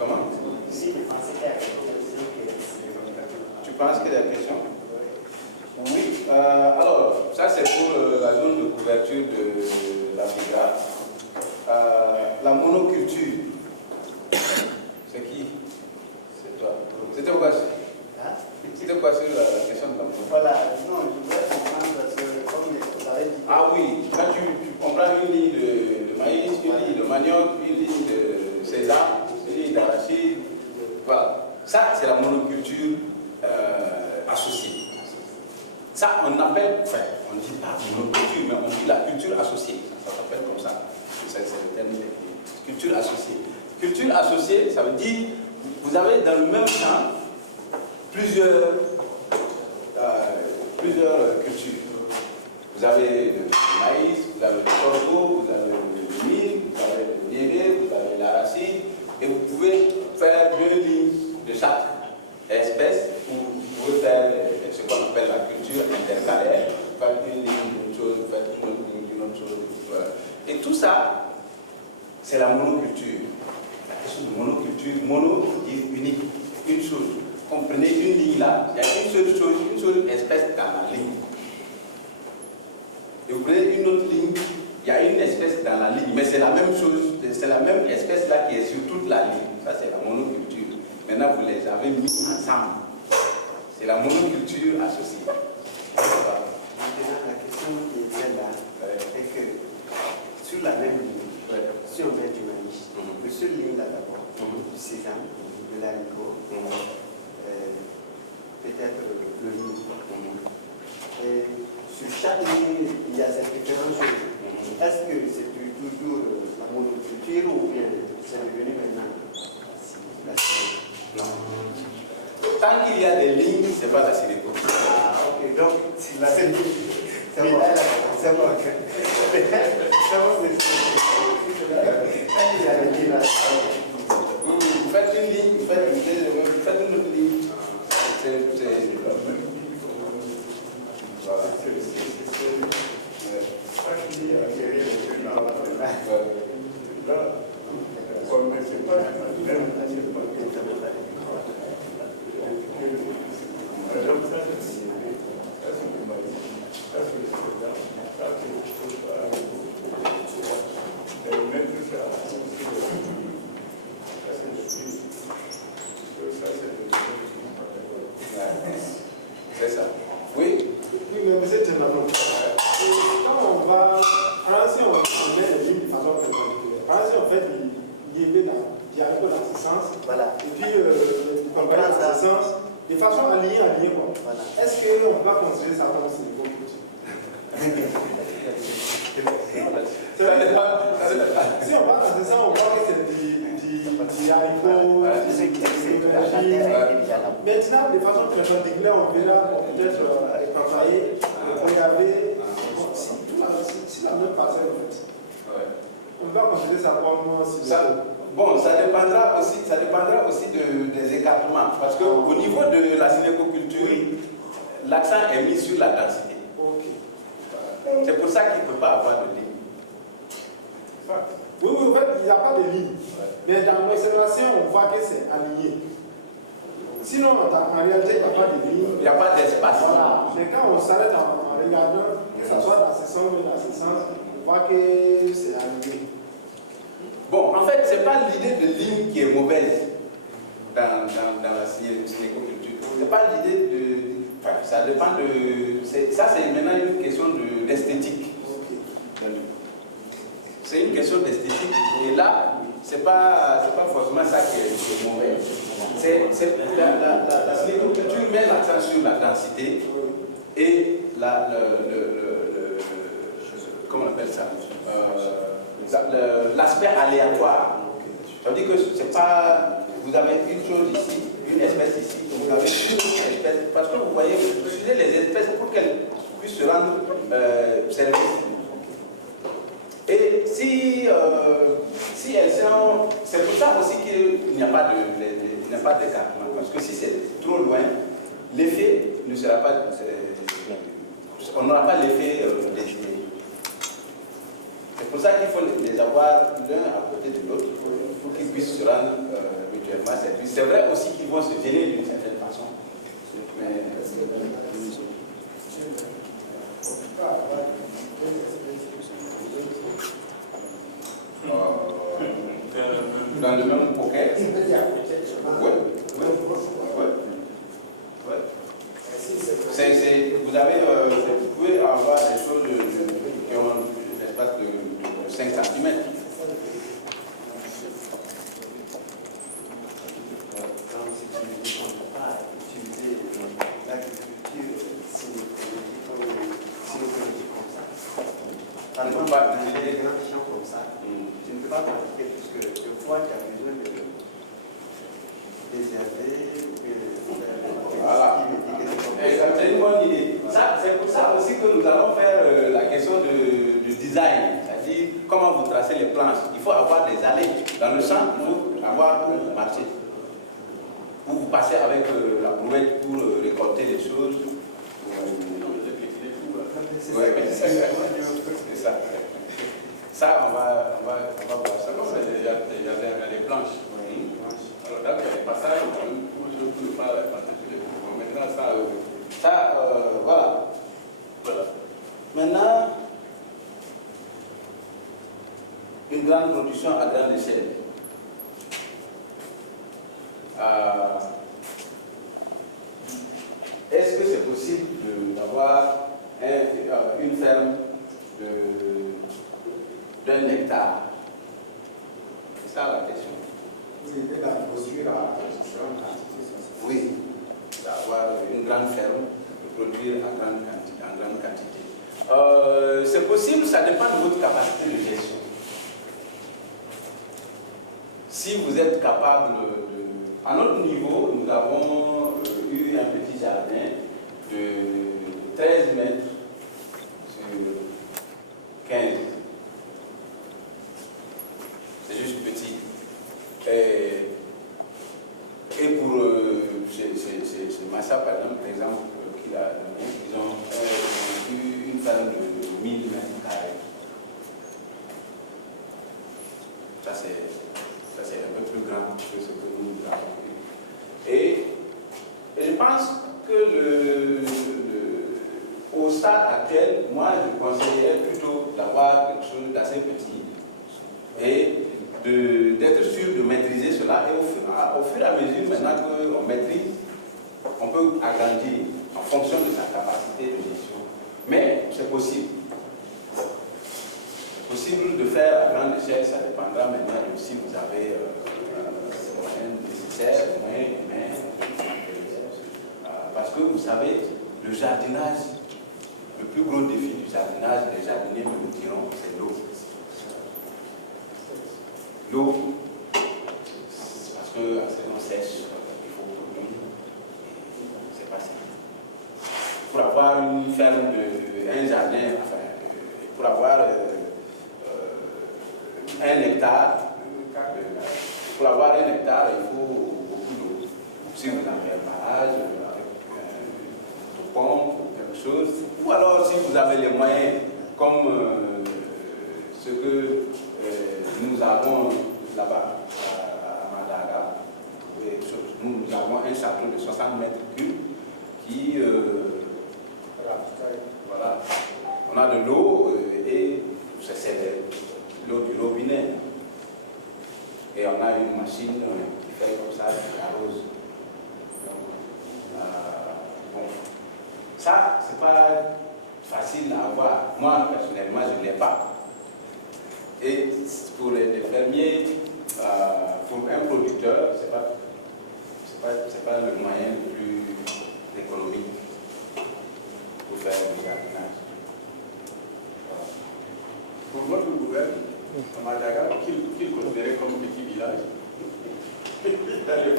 Comment? Tu penses qu'il y a des questions? Oui. Alors, ça c'est pour la zone de couverture de la FIGRA. La monoculture. C'est qui? C'est toi. C'était quoi? C'était quoi sur la question de la monoculture? Voilà, non, je voulais comprendre parce que comme vous avez dit. Ah oui, quand tu comprends une ligne de maïs, une ligne de manioc, une ligne de sésame, une ligne d'arachide, voilà. Ça, c'est la monoculture associée. Ça, on appelle, enfin, on ne dit pas monoculture, mais on dit la culture associée. Ça s'appelle comme ça. C'est le terme technique. Culture associée. Culture associée, ça veut dire, vous avez dans le même champ plusieurs cultures. Vous avez le maïs, vous avez le sorgho, vous avez le mil, vous avez le niébé, vous avez l'arachide, et vous pouvez faire 2 lignes de chaque espèce, ou vous pouvez faire ce qu'on appelle la culture intercalaire, vous faites une ligne d'une chose, vous faites une autre ligne d'une autre chose, voilà. Et tout ça, c'est la monoculture. La question de monoculture, mono dit unique, une chose. Comprenez une ligne là, il y a une seule chose, une seule espèce dans la ligne. Et vous prenez une autre ligne, il y a une espèce dans la ligne, mais c'est la même chose, c'est la même espèce là qui est sur toute la ligne. Ça c'est la monoculture. Maintenant vous les avez mis ensemble. C'est la monoculture associée. Maintenant la question qui est celle-là est que sur la même ligne, si on met du maïs, le seul ligne là d'abord, du sésame, de l'haricot, peut-être le riz. Et sur chaque ligne, il y a cette différence. Est-ce que c'est toujours la monoculture ou bien c'est devenu maintenant non. Tant qu'il y a des lignes, ce n'est pas la silico. Ah, ok. Donc, c'est la seule ligne. C'est bon. C'est bon. Il y a des lignes là. Vous faites une ligne, vous faites une autre ligne. C'est ça. Oui. Oui, mais vous êtes un homme. Quand on va, si on met les lignes de façon perpendiculaire, si on fait lier dans diagonale dans ce sens, Voilà. et puis on compare dans ce sens, de façon alignée quoi. Voilà. Est-ce qu'on va considérer ça comme c'est une culture? Si on va dans ce sens, on voit que c'est du haricot, maintenant, de façon perpendiculaire, on verra peut-être travailler, regarder si la même parcelle en fait. On va considérer ça comme si bon, ça dépendra aussi des écartements. Parce qu'au niveau de la synécoculture, l'accent est mis sur la densité. Okay. C'est pour ça qu'il ne peut pas avoir de ligne. Oui, en fait, il n'y a pas de ligne. Mais dans l'observation, on voit que c'est aligné. Sinon, en réalité, il n'y a pas de ligne. Il n'y a pas d'espace. Voilà. Mais quand on s'arrête en regardant, que ce soit dans ce sens ou dans ce sens, on voit que c'est aligné. Bon, en fait, ce n'est pas l'idée de ligne qui est mauvaise dans la synécoculture. Ce n'est pas l'idée de. Enfin, ça dépend de. Ça, c'est maintenant une question d'esthétique. C'est une question d'esthétique. Et là, ce n'est pas forcément ça qui est mauvais. La synécoculture met l'accent sur la densité et comment on appelle ça, l'aspect aléatoire. Ça veut dire que c'est pas. Vous avez une chose ici, une espèce ici, vous avez une espèce. Parce que vous voyez, vous utilisez les espèces pour qu'elles puissent se rendre service. Et si elles sont. C'est pour ça aussi qu'il n'y a pas d'écartement. Parce que si c'est trop loin, l'effet ne sera pas. On n'aura pas l'effet dessiné. C'est pour ça qu'il faut les avoir l'un à côté de l'autre pour qu'ils puissent se rendre mutuellement. complètement séduits. C'est vrai aussi qu'ils vont se gêner d'une certaine façon. Mais, dans le même pocket. Oui. Vous pouvez avoir des choses qui ont un espace de 5 cm. Par exemple, dans les grands champs comme ça, tu ne peux pas pratiquer puisque le foie, tu as besoin de préserver. Voilà. C'est une bonne idée. C'est pour ça aussi que nous allons faire la question du design. C'est-à-dire comment vous tracez les planches. Il faut avoir des allées. Dans le champ, il faut avoir où marcher. Où vous passez avec la brouette pour récolter les choses. Ouais, c'est ça. Ça, on va voir ça. Il y a des planches. Alors là, il y a des passages où je ne peux pas passer sur les bouts. Maintenant, ça, voilà. Maintenant, une grande production à grande échelle. Est-ce que c'est possible d'avoir une ferme d'un hectare? C'est ça la question. Oui, d'avoir une grande ferme, de produire en grande quantité. C'est possible, ça dépend de votre capacité de gestion. Si vous êtes capable de... À notre niveau, nous avons eu un petit jardin de 13 mètres sur 15. C'est juste petit. Et pour c'est Massa, par exemple, ils ont eu une ferme de 1000 mètres carrés. Ça, c'est un peu plus grand que ce que nous avons eu. Et je pense que au stade actuel, moi, je conseillerais plutôt d'avoir quelque chose d'assez petit et d'être sûr de maîtriser cela. Et au fur et à mesure, maintenant qu'on maîtrise, on peut agrandir en fonction de sa capacité de gestion. Mais c'est possible. C'est possible de faire à grande échelle, ça dépendra maintenant de si vous avez les moyens nécessaires, les moyens humains. Parce que vous savez, le jardinage, le plus gros défi du jardinage, les jardiniers me le diront, c'est l'eau. L'eau, parce que la saison sèche, il faut produire, c'est pas simple. Pour avoir une ferme un jardin, enfin, pour avoir 1 hectare, pour avoir 1 hectare, il faut beaucoup d'eau. Si vous avez un barrage, avec une pompe ou quelque chose, ou alors si vous avez les moyens, comme ce que nous avons là-bas à Madaga, nous avons un château de 60 mètres cubes qui, voilà, on a de l'eau et c'est l'eau du robinet. Et on a une machine qui fait comme ça, qui arrose. Bon. Ça, c'est pas facile à avoir. Moi, personnellement, je ne l'ai pas. Et pour les fermiers, pour un producteur, ce n'est pas le moyen le plus économique pour faire du jardinage. pour votre gouvernement, à Madaga, qu'il considérait comme petit village. Dans les